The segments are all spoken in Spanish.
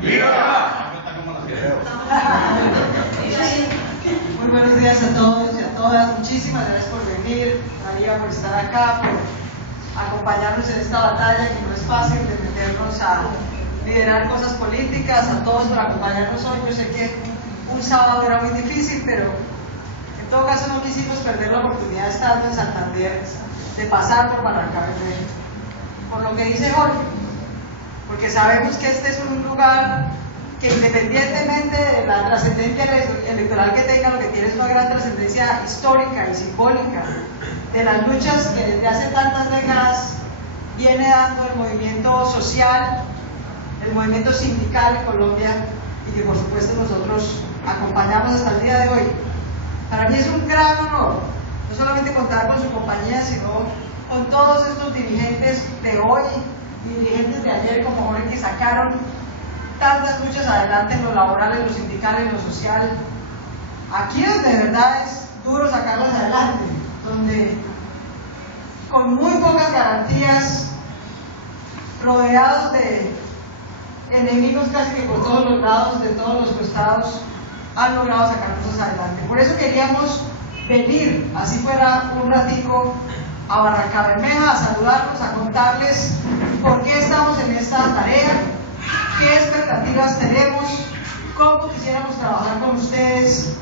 Muy buenos días a todos y a todas. Muchísimas gracias por venir, María, por estar acá, por acompañarnos en esta batalla que no es fácil de meternos a liderar cosas políticas, a todos por acompañarnos hoy. Yo sé que un sábado era muy difícil, pero en todo caso no quisimos perder la oportunidad de estar en Santander, de pasar por Barrancabermeja, por lo que dice Jorge, porque sabemos que este es un lugar que independientemente de la trascendencia electoral que tenga, lo que tiene es una gran trascendencia histórica y simbólica de las luchas que desde hace tantas décadas viene dando el movimiento social, el movimiento sindical en Colombia, y que por supuesto nosotros acompañamos hasta el día de hoy. Para mí es un gran honor, no solamente contar con su compañía, sino con todos estos dirigentes de hoy y dirigentes de ayer como Jorge, que sacaron tantas luchas adelante en lo laboral, en lo sindical, en lo social. Aquí donde de verdad es duro sacarlas adelante, donde con muy pocas garantías, rodeados de enemigos casi que por todos los lados, de todos los costados, han logrado sacarnos adelante. Por eso queríamos venir, así fuera un ratico, a Barrancabermeja, a saludarlos, a contarles por qué estamos en esta tarea, qué expectativas tenemos, cómo quisiéramos trabajar con ustedes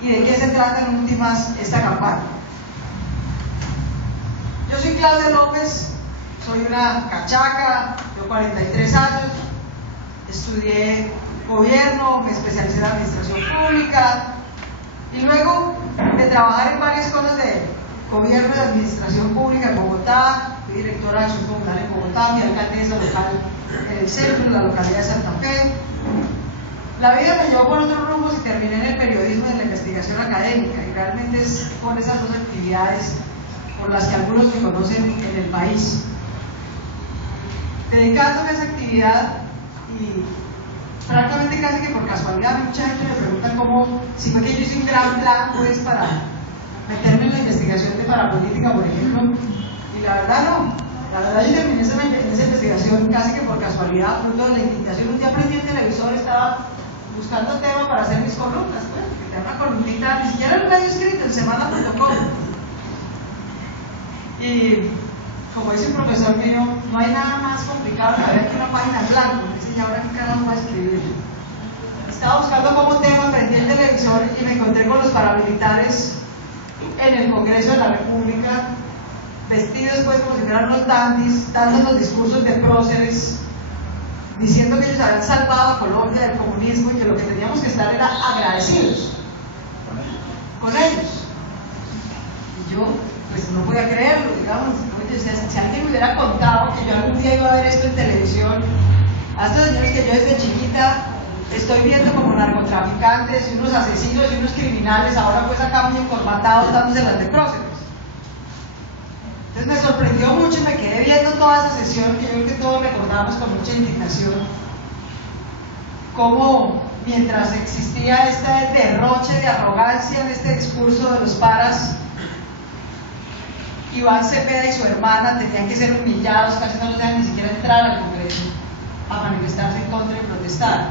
y de qué se trata en últimas esta campaña. Yo soy Claudia López, soy una cachaca, tengo 43 años, estudié gobierno, me especialicé en administración pública y luego de trabajar en varias cosas de gobierno y administración pública en Bogotá, fui directora de acción comunal en Bogotá, mi alcaldesa local en el centro, en la localidad de Santa Fe. La vida me llevó por otros rumbos y terminé en el periodismo y en la investigación académica, y realmente es por esas dos actividades por las que algunos me conocen en el país. Dedicándome a esa actividad y francamente casi que por casualidad, mucha gente me pregunta cómo, si fue que yo hice un gran plan pues para meterme en la investigación de parapolítica, por ejemplo, y la verdad no. La verdad yo terminé en esa investigación casi que por casualidad, fruto de la invitación. Un día prendí el televisor, estaba buscando tema para hacer mis columnas, pues, que tenía una columnita, ni siquiera el medio escrito, en semana.com. Y como dice un profesor mío, no hay nada más complicado que ver que una página en blanco. Dice, ¿y ahora qué carajo va a escribir? Estaba buscando como tema, prendí el televisor y me encontré con los paramilitares en el Congreso de la República, vestidos pues como si fueran unos dandis, dando los discursos de próceres, diciendo que ellos habían salvado a Colombia del comunismo y que lo que teníamos que estar era agradecidos con ellos. Y yo pues no podía creerlo, digamos. Oye, si alguien me hubiera contado que yo algún día iba a ver esto en televisión, a estos señores que yo desde chiquita estoy viendo como narcotraficantes y unos asesinos y unos criminales, ahora pues acá muy formatados dándose las de próceres. Entonces me sorprendió mucho y me quedé viendo toda esa sesión, que yo creo que todos recordamos con mucha indignación, cómo mientras existía este derroche de arrogancia en este discurso de los paras, Iván Cepeda y su hermana tenían que ser humillados, casi no los dejan ni siquiera entrar al Congreso a manifestarse en contra y protestar.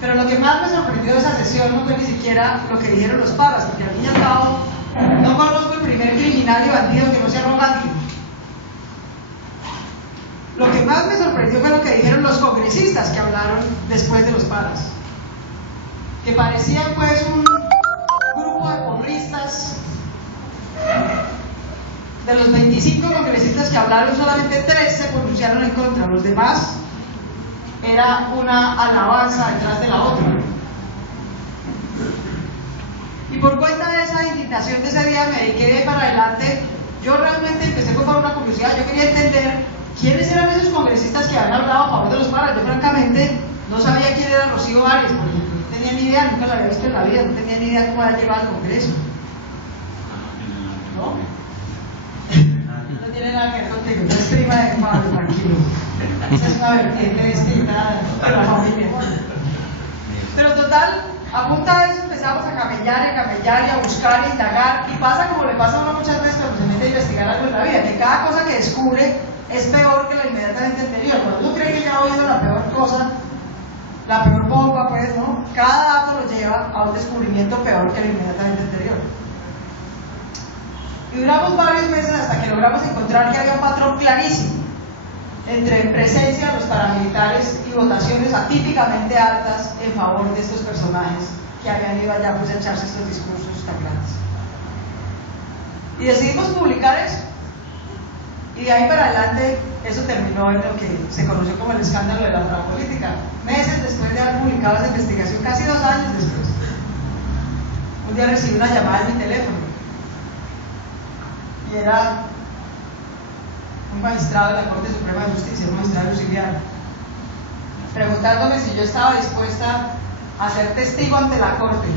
Pero lo que más me sorprendió de esa sesión no fue ni siquiera lo que dijeron los paras, porque al fin y al cabo no conozco el primer criminal y bandido que no sea arrogante. Lo que más me sorprendió fue lo que dijeron los congresistas que hablaron después de los paras, que parecían pues un grupo de porristas. De los 25 congresistas que hablaron, solamente 3 se pronunciaron en contra, los demás era una alabanza detrás de la otra. Y por cuenta de esa indignación de ese día me dediqué de ahí para adelante. Yo realmente empecé por una curiosidad, yo quería entender quiénes eran esos congresistas que habían hablado a favor de los paras. Yo francamente no sabía quién era Rocío Arias, por ejemplo, no tenía ni idea, nunca la había visto en la vida, no tenía ni idea cómo había llegado al Congreso. ¿No? No tiene nada que ver contigo, no es prima de Pablo, tranquilo. Esa es una vertiente distinta de la familia. Pero total, a punta de eso empezamos a camellar y a buscar, a indagar, y pasa como le pasa a uno muchas veces cuando se mete a investigar algo en la vida, que cada cosa que descubre es peor que la inmediatamente anterior. Cuando uno cree que ya ha oído la peor cosa, la peor bomba, pues, ¿no? Cada dato lo lleva a un descubrimiento peor que el inmediatamente anterior. Y duramos varios meses hasta que logramos encontrar que había un patrón clarísimo entre presencia de los paramilitares y votaciones atípicamente altas en favor de estos personajes que habían ido allá pues, a echarse estos discursos tan grandes. Y decidimos publicar eso. Y de ahí para adelante eso terminó en lo que se conoció como el escándalo de la política. Meses después de haber publicado esa investigación, casi 2 años después, un día recibí una llamada en mi teléfono y era un magistrado de la Corte Suprema de Justicia, un magistrado auxiliar, preguntándome si yo estaba dispuesta a ser testigo ante la Corte,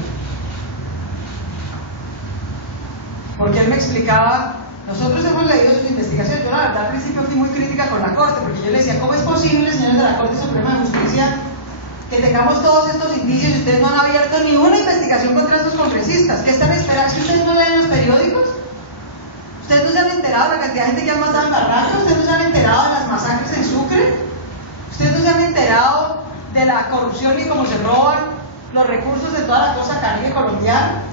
porque él me explicaba, nosotros hemos leído sus investigaciones. Yo la verdad al principio fui muy crítica con la Corte, porque yo le decía, ¿cómo es posible, señores de la Corte Suprema de Justicia, que tengamos todos estos indicios y ustedes no han abierto ni una investigación contra estos congresistas? ¿Qué están esperando? ¿Si ustedes no leen los periódicos? ¿Ustedes no se han enterado de la cantidad de gente que han matado en Barranca? ¿Ustedes no se han enterado de las masacres en Sucre? ¿Ustedes no se han enterado de la corrupción y cómo se roban los recursos de toda la costa caribe colombiana?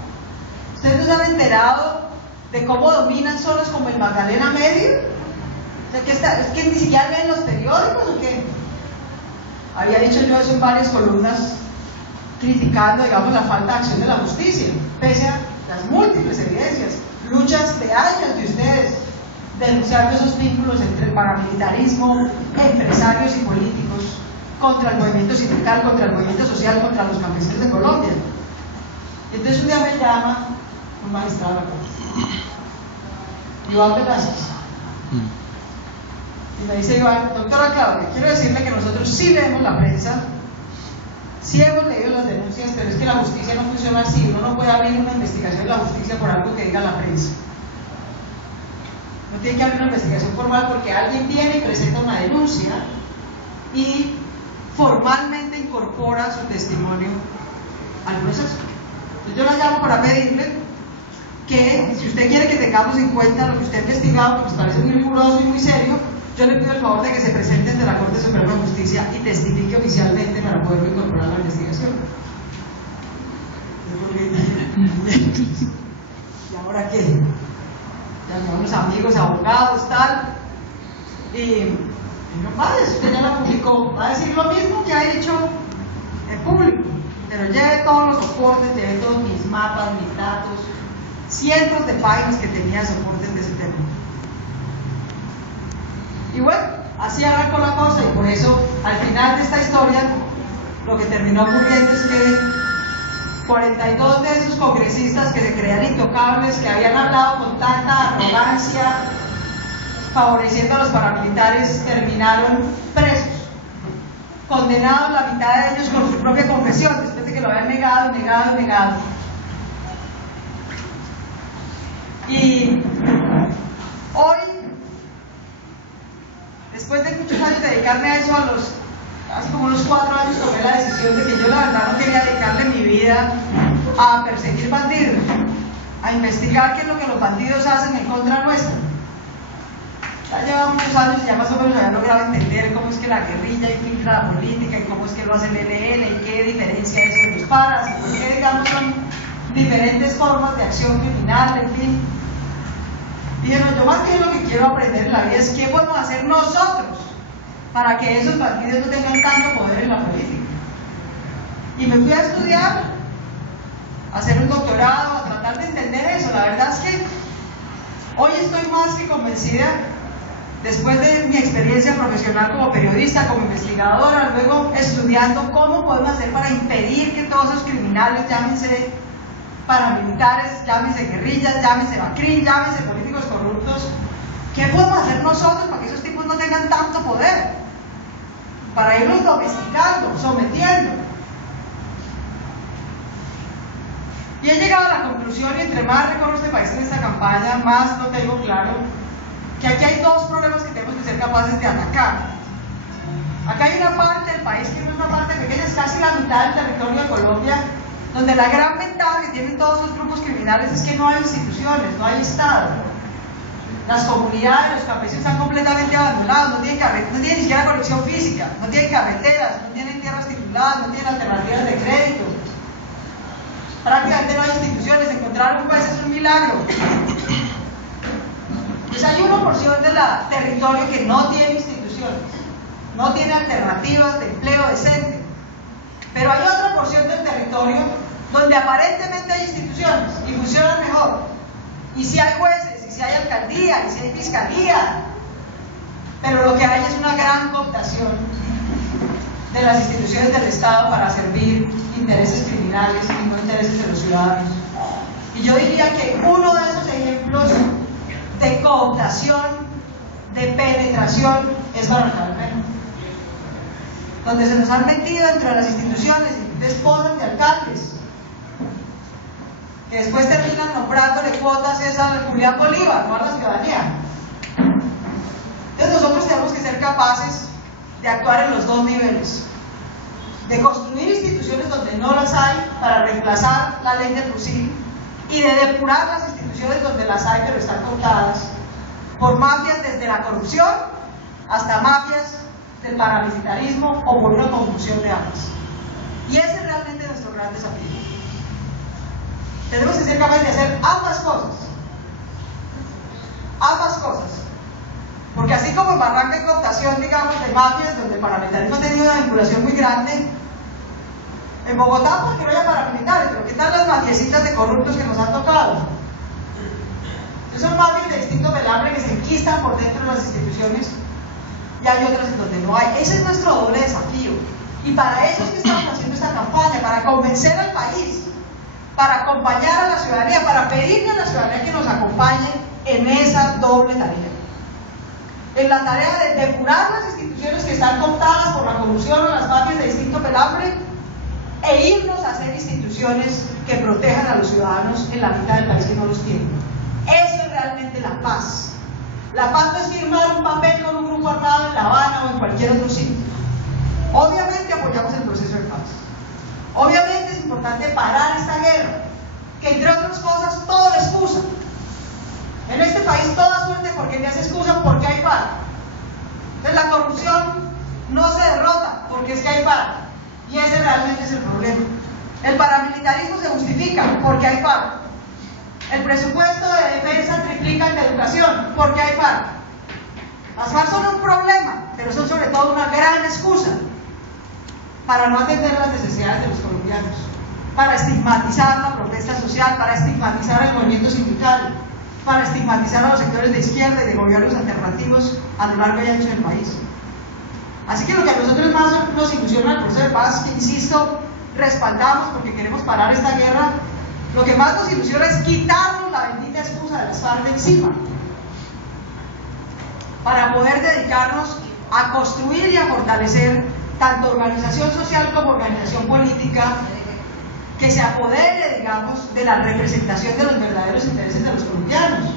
¿Ustedes no se han enterado de cómo dominan zonas como el Magdalena Medio? O sea, ¿es que ni siquiera leen los periódicos o qué? Había dicho yo eso en varias columnas, criticando, digamos, la falta de acción de la justicia, pese a las múltiples evidencias, luchas de años de ustedes, denunciando esos vínculos entre el paramilitarismo, empresarios y políticos, contra el movimiento sindical, contra el movimiento social, contra los campesinos de Colombia. Y entonces un día me llama un magistrado de la Corte, Iván Velázquez, y me dice: Iván, doctora Claudia, quiero decirle que nosotros sí leemos la prensa, sí hemos leído las denuncias, pero es que la justicia no funciona así. Uno no puede abrir una investigación de la justicia por algo que diga la prensa. No tiene que abrir una investigación formal porque alguien viene y presenta una denuncia y formalmente incorpora su testimonio al proceso. Entonces yo la llamo para pedirle que, si usted quiere que tengamos en cuenta lo que usted ha investigado, que nos parece muy riguroso y muy serio, yo le pido el favor de que se presente ante la Corte Suprema de Justicia y testifique oficialmente para poderlo incorporar a la investigación. ¿Y ahora qué? Llamó a unos amigos, abogados, tal, y no padre, si usted ya la publicó, va a decir lo mismo que ha dicho en público, pero lleve todos los soportes, lleve todos mis mapas, mis datos, cientos de páginas que tenía de soportes de ese tema. Y bueno, así arrancó la cosa, y por eso al final de esta historia lo que terminó ocurriendo es que 42 de esos congresistas que se creían intocables, que habían hablado con tanta arrogancia favoreciendo a los paramilitares, terminaron presos, condenados, la mitad de ellos con su propia confesión, después de que lo habían negado. Y hoy, después de muchos años de dedicarme a eso, hace como unos 4 años tomé la decisión de que yo la verdad no quería dedicarle mi vida a perseguir bandidos, a investigar qué es lo que los bandidos hacen en contra nuestra. Ya lleva muchos años y ya más o menos había logrado entender cómo es que la guerrilla infiltra la política y cómo es que lo hace el ELN y qué diferencia es en los paras y por qué, digamos, son diferentes formas de acción criminal, en fin. Dije, no, yo más bien lo que quiero aprender en la vida es qué podemos hacer nosotros para que esos bandidos no tengan tanto poder en la política. Y me fui a estudiar, a hacer un doctorado, a tratar de entender eso. La verdad es que hoy estoy más que convencida, después de mi experiencia profesional como periodista, como investigadora, luego estudiando cómo podemos hacer para impedir que todos esos criminales, llámense paramilitares, llámense guerrillas, llámense Bacrín, llámense políticos corruptos, ¿qué podemos hacer nosotros para que esos tipos no tengan tanto poder? Para irlos domesticando, sometiendo. Y he llegado a la conclusión, y entre más recorro este país en esta campaña, más lo tengo claro, que aquí hay 2 problemas que tenemos que ser capaces de atacar. Acá hay una parte del país que no es una parte pequeña, es casi la mitad del territorio de Colombia, donde la gran ventaja que tienen todos los grupos criminales es que no hay instituciones, no hay Estado. Las comunidades, los campesinos están completamente abandonados, no tienen ni siquiera conexión física, no tienen carreteras, no tienen tierras vinculadas, no tienen alternativas de crédito. Prácticamente no hay instituciones, encontrar un juez es un milagro. Pues hay 1% del territorio que no tiene instituciones, no tiene alternativas de empleo decente. Pero hay otra porción del territorio donde aparentemente hay instituciones y funcionan mejor. Y si hay jueces, y si hay alcaldía, y si hay fiscalía. Pero lo que hay es una gran cooptación de las instituciones del Estado para servir intereses criminales y no intereses de los ciudadanos. Y yo diría que uno de esos ejemplos de cooptación, de penetración, es Barrancabermeja, donde se nos han metido dentro de las instituciones y despojan de alcaldes, que después terminan nombrándole cuotas a Julián Bolívar, no a la ciudadanía. Entonces nosotros tenemos que ser capaces de actuar en los dos niveles, de construir instituciones donde no las hay para reemplazar la ley del fusil y de depurar las instituciones donde las hay pero están cooptadas por mafias desde la corrupción hasta mafias del paramilitarismo o por una conjunción de ambas. Y ese es realmente nuestro gran desafío. Tenemos que ser capaces de hacer ambas cosas. Ambas cosas. Porque así como en Barranca hay cooptación, digamos, de mafias, donde el paramilitarismo ha tenido una vinculación muy grande, en Bogotá, porque no haya paramilitares, pero ¿qué tal las mafiecitas de corruptos que nos han tocado? Entonces son mafias de distinto pelambre que se enquistan por dentro de las instituciones y hay otras en donde no hay. Ese es nuestro doble desafío. Y para eso es que estamos haciendo esta campaña, para convencer al país, para acompañar a la ciudadanía, para pedirle a la ciudadanía que nos acompañe en esa doble tarea. En la tarea de depurar las instituciones que están cooptadas por la corrupción o las mafias de distinto pelambre e irnos a hacer instituciones que protejan a los ciudadanos en la mitad del país que no los tienen. Eso es realmente la paz. La paz no es firmar un papel con un grupo armado en La Habana o en cualquier otro sitio. Obviamente apoyamos el proceso de paz. Obviamente es importante parar esta guerra, que entre otras cosas todo lo excusa. En este país toda suerte porque ya se excusan porque hay paz. Entonces la corrupción no se derrota porque es que hay paz. Y ese realmente es el problema. El paramilitarismo se justifica porque hay paz. El presupuesto de defensa triplica el de educación porque hay paz. Las FARC son un problema, pero son sobre todo una gran excusa para no atender las necesidades de los colombianos, para estigmatizar la protesta social, para estigmatizar el movimiento sindical, para estigmatizar a los sectores de izquierda y de gobiernos alternativos a lo largo y ancho del país. Así que lo que a nosotros más nos ilusiona el proceso de paz, que insisto, respaldamos porque queremos parar esta guerra, lo que más nos ilusiona es quitarnos la bendita excusa de las FARC de encima, para poder dedicarnos a construir y a fortalecer tanto organización social como organización política que se apodere, digamos, de la representación de los verdaderos intereses de los colombianos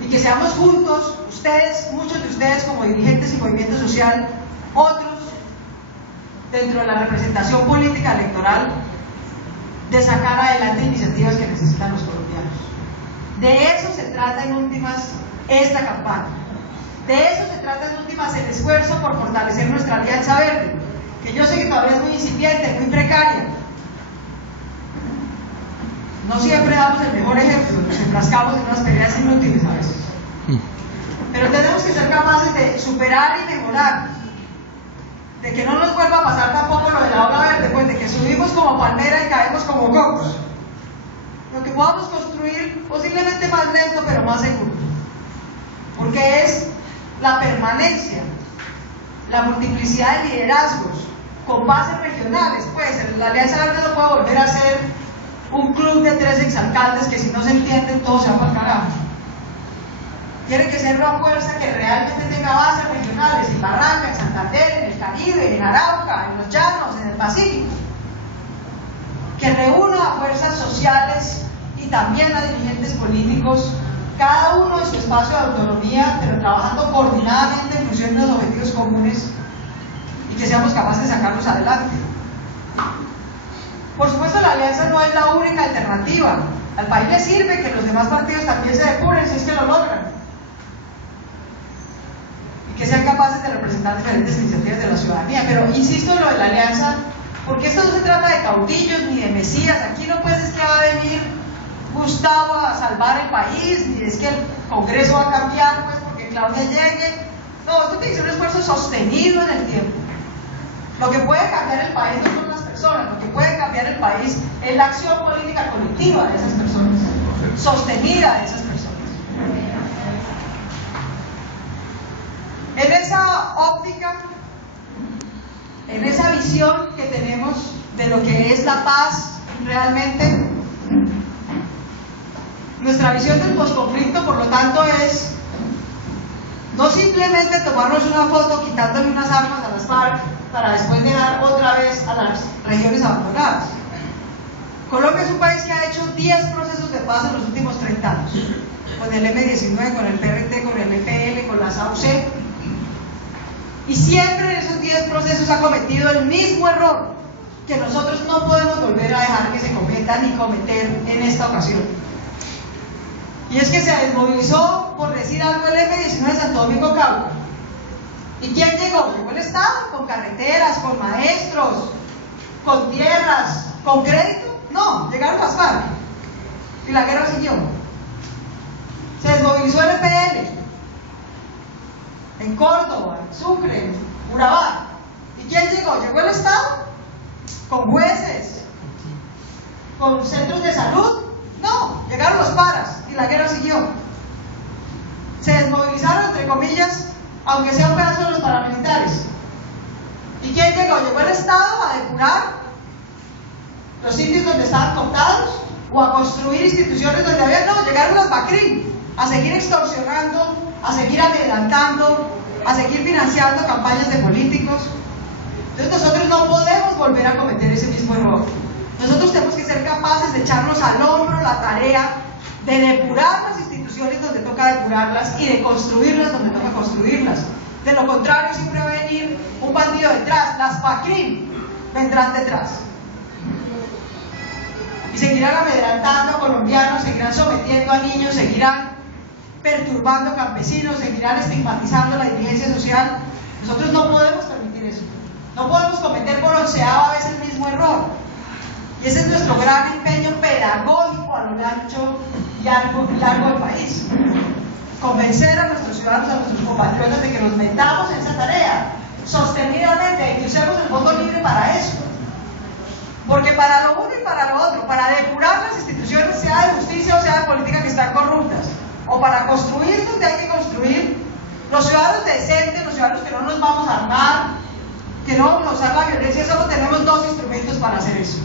y que seamos juntos, ustedes, muchos de ustedes como dirigentes y movimiento social, otros dentro de la representación política electoral, de sacar adelante iniciativas que necesitan los colombianos. De eso se trata en últimas esta campaña. De eso se trata en últimas el esfuerzo por fortalecer nuestra Alianza Verde, que yo sé que todavía es muy incipiente, muy precaria. No siempre damos el mejor ejemplo, nos enfrascamos en unas peleas inútiles a veces. Pero tenemos que ser capaces de superar y mejorar, de que no nos vuelva a pasar tampoco lo de la ola verde, pues de que subimos como palmera y caemos como cocos. Lo que podamos construir posiblemente más lento pero más seguro, porque es la permanencia, la multiplicidad de liderazgos con bases regionales. Pues la Alianza Verde no puede volver a ser un club de 3 exalcaldes que si no se entienden todos se van para el carajo. Tiene que ser una fuerza que realmente tenga bases regionales en Barranca, en Santander, en el Caribe, en Arauca, en los Llanos, en el Pacífico, que reúna a fuerzas sociales y también a dirigentes políticos, cada uno en su espacio de autonomía, pero trabajando coordinadamente en función de los objetivos comunes y que seamos capaces de sacarlos adelante. Por supuesto, la alianza no es la única alternativa. Al país le sirve que los demás partidos también se depuren si es que lo logran y que sean capaces de representar diferentes iniciativas de la ciudadanía. Pero insisto en lo de la alianza Porque esto no se trata de caudillos ni de mesías. Aquí no pues es que va a venir Gustavo a salvar el país, ni es que el Congreso va a cambiar pues porque Claudia llegue. No, esto tiene que ser un esfuerzo sostenido en el tiempo. Lo que puede cambiar el país no son las personas, lo que puede cambiar el país es la acción política colectiva de esas personas, sostenida de esas personas. En esa óptica, en esa visión que tenemos de lo que es la paz realmente, nuestra visión del posconflicto, por lo tanto, es no simplemente tomarnos una foto quitándole unas armas a las FARC para después llegar otra vez a las regiones abandonadas. Colombia es un país que ha hecho 10 procesos de paz en los últimos 30 años, con el M-19, con el PRT, con el EPL, con las AUC, y siempre en esos 10 procesos ha cometido el mismo error que nosotros no podemos volver a dejar que se cometa ni cometer en esta ocasión. Y es que se desmovilizó, por decir algo, el M-19 de Santo Domingo Cauca. ¿Y quién llegó? Llegó el Estado, con carreteras, con maestros, con tierras, con crédito. No, llegaron las FARC. Y la guerra siguió. Se desmovilizó el EPL. En Córdoba, en Sucre, en Urabá. ¿Y quién llegó? Llegó el Estado, con jueces, con centros de salud. No, llegaron los paras y la guerra siguió. Se desmovilizaron, entre comillas, aunque sea un pedazo de los paramilitares. ¿Y quién llegó? Llegó el Estado a depurar los sitios donde estaban cooptados o a construir instituciones donde había. No, llegaron los BACRIM a seguir extorsionando, a seguir adelantando, a seguir financiando campañas de políticos. Entonces nosotros no podemos volver a cometer ese mismo error. Nosotros tenemos que ser capaces de echarnos al hombro la tarea de depurar las instituciones donde toca depurarlas y de construirlas donde toca construirlas. De lo contrario, siempre va a venir un bandido detrás, las PACRIM vendrán detrás. Y seguirán amedrentando a colombianos, seguirán sometiendo a niños, seguirán perturbando a campesinos, seguirán estigmatizando la dirigencia social. Nosotros no podemos permitir eso. No podemos cometer por 11ª vez el mismo error. Y ese es nuestro gran empeño pedagógico a lo ancho y largo del país. Convencer a nuestros ciudadanos, a nuestros compatriotas de que nos metamos en esa tarea sostenidamente, que usemos el voto libre para eso. Porque para lo uno y para lo otro, para depurar las instituciones, sea de justicia o sea de política, que están corruptas, o para construir donde hay que construir, los ciudadanos decentes, los ciudadanos que no nos vamos a armar, que no vamos a usar la violencia, solo tenemos 2 instrumentos para hacer eso.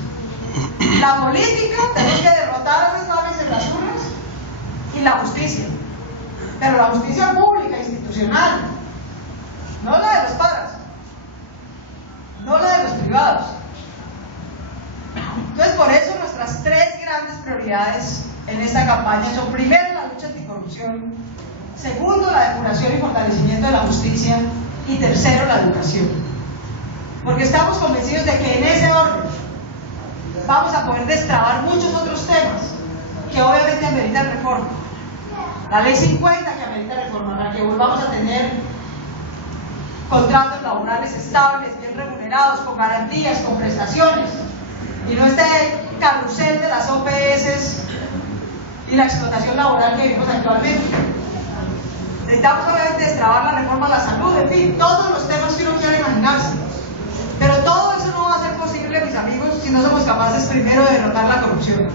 La política, tenemos que derrotar a los mames en las urnas, y la justicia. Pero la justicia pública, institucional, no la de los paras, no la de los privados. Entonces, por eso nuestras 3 grandes prioridades en esta campaña son: primero, la lucha anticorrupción; segundo, la depuración y fortalecimiento de la justicia; y tercero, la educación. Porque estamos convencidos de que en ese orden vamos a poder destrabar muchos otros temas que obviamente ameritan reforma. La ley 50 que amerita reforma, para que volvamos a tener contratos laborales estables, bien remunerados, con garantías, con prestaciones, y no este carrusel de las OPS y la explotación laboral que vivimos actualmente. Necesitamos obviamente destrabar la reforma a la salud, en fin, todos los temas que uno quiera imaginarse. Pero todo eso no va a ser posible, mis amigos, si no somos capaces primero de derrotar la corrupción.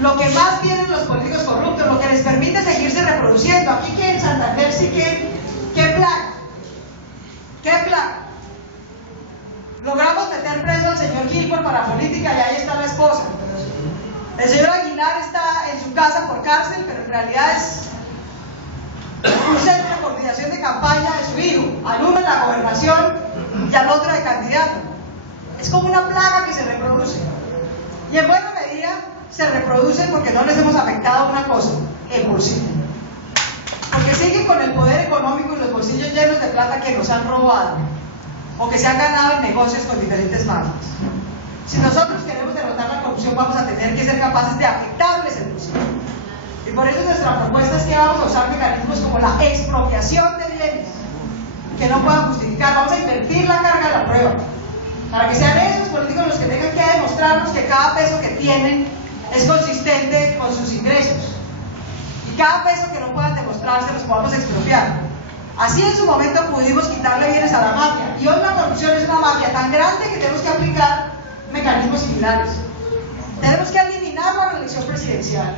Lo que más tienen los políticos corruptos, lo que les permite seguirse reproduciendo. Aquí que en Santander sí que, ¿qué plan? Logramos meter preso al señor Gil por parapolítica y ahí está la esposa. El señor Aguilar está en su casa por cárcel, pero en realidad es un centro de coordinación de campaña de su hijo, al uno en la gobernación y al otro de candidato. Es como una plaga que se reproduce. Y en buena medida se reproducen porque no les hemos afectado una cosa: el bolsillo. Porque siguen con el poder económico y los bolsillos llenos de plata que nos han robado o que se han ganado en negocios con diferentes marcas. Si nosotros queremos derrotar la corrupción, vamos a tener que ser capaces de afectarles el bolsillo. Y por eso nuestra propuesta es que vamos a usar mecanismos como la expropiación de bienes que no puedan justificar. Vamos a invertir la carga de la prueba para que sean que tengan que demostrarnos que cada peso que tienen es consistente con sus ingresos. Y cada peso que no puedan demostrarse los podamos expropiar. Así en su momento pudimos quitarle bienes a la mafia. Y hoy la corrupción es una mafia tan grande que tenemos que aplicar mecanismos similares. Tenemos que eliminar la reelección presidencial.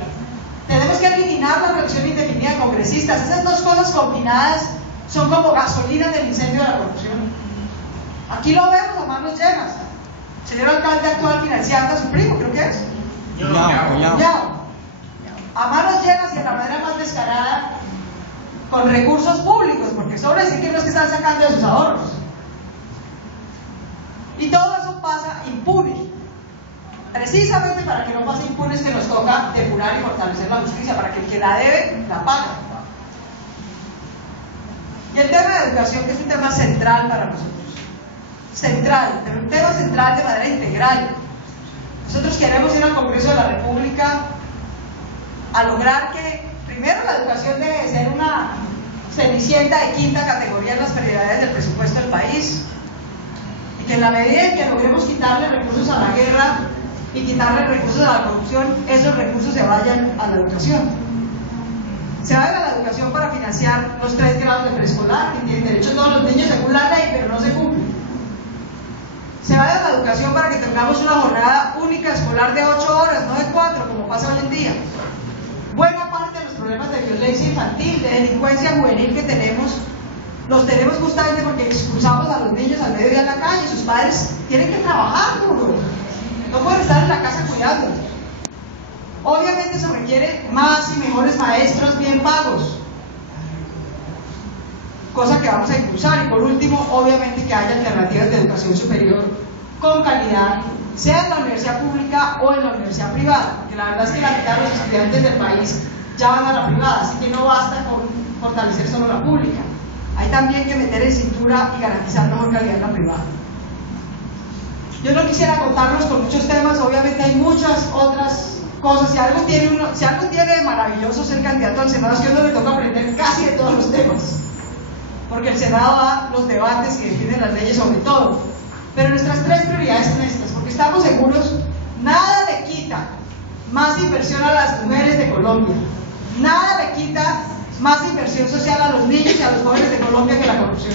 Tenemos que eliminar la reelección indefinida de congresistas. Esas dos cosas combinadas son como gasolina en el incendio de la corrupción. Aquí lo vemos a manos llenas. Señor alcalde actual financiando a su primo, creo que es. Cuñado. A manos llenas y de la manera más descarada, con recursos públicos, porque sobre decir que no es que están sacando de sus ahorros. Y todo eso pasa impune. Precisamente para que no pase impune es que nos toca depurar y fortalecer la justicia, para que el que la debe, la pague. Y el tema de educación, que es un tema central para nosotros. Central, pero un tema central de manera integral. Nosotros queremos ir al Congreso de la República a lograr que, primero, la educación debe ser una cenicienta de quinta categoría en las prioridades del presupuesto del país, y que en la medida en que logremos quitarle recursos a la guerra y quitarle recursos a la corrupción, esos recursos se vayan a la educación. Se vayan a la educación para financiar los 3 grados de preescolar, que tienen derecho todos los niños según la ley, pero no se cumple. Se vaya a la educación para que tengamos una jornada única escolar de 8 horas, no de 4, como pasa hoy en día. Buena parte de los problemas de violencia infantil, de delincuencia juvenil que tenemos, los tenemos justamente porque expulsamos a los niños al mediodía en la calle. Sus padres tienen que trabajar duro, no pueden estar en la casa cuidándolos. Obviamente eso requiere más y mejores maestros bien pagos, cosa que vamos a impulsar. Y por último, obviamente que haya alternativas de educación superior con calidad, sea en la universidad pública o en la universidad privada, porque la verdad es que la mitad de los estudiantes del país ya van a la privada, así que no basta con fortalecer solo la pública, hay también que meter en cintura y garantizar mejor calidad en la privada. Yo no quisiera contarlos con muchos temas, obviamente hay muchas otras cosas. Si algo tiene de maravilloso ser candidato al Senado, es que a uno le toca aprender casi de todos los temas, porque el Senado da los debates que definen las leyes sobre todo. Pero nuestras 3 prioridades son estas, porque estamos seguros, nada le quita más inversión a las mujeres de Colombia, nada le quita más inversión social a los niños y a los jóvenes de Colombia que la corrupción.